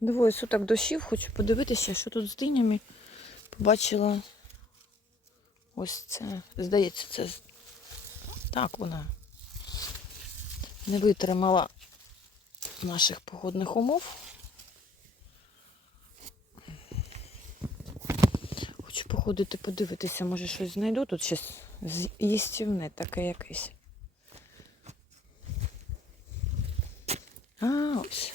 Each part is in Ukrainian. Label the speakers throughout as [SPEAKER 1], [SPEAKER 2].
[SPEAKER 1] Двоє суток дощів, хочу подивитися, що тут з динями. Побачила ось це. Здається, це так вона не витримала наших погодних умов. Хочу походити, подивитися, може щось знайду. Тут щось їстівне таке якесь. А, ось.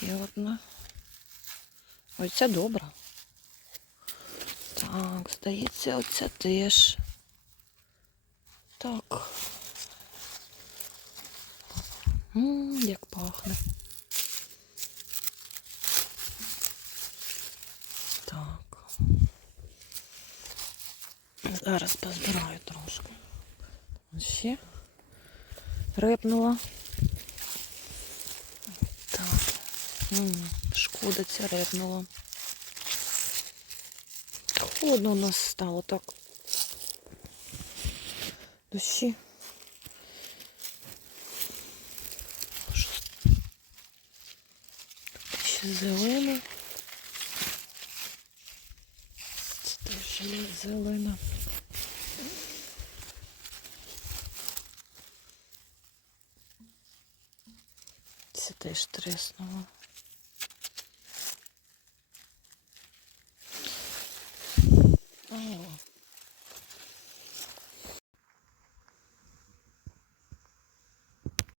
[SPEAKER 1] Ще одна. Ось ця добра. Так, здається, оця теж. Так. М, як пахне. Так. Зараз позбираю трошки. Ще репнула. Так. М, Шкода ця репнула. Холодно у нас стало так. Дощі. Ще зелено. Це теж зелена. Це теж треснуло.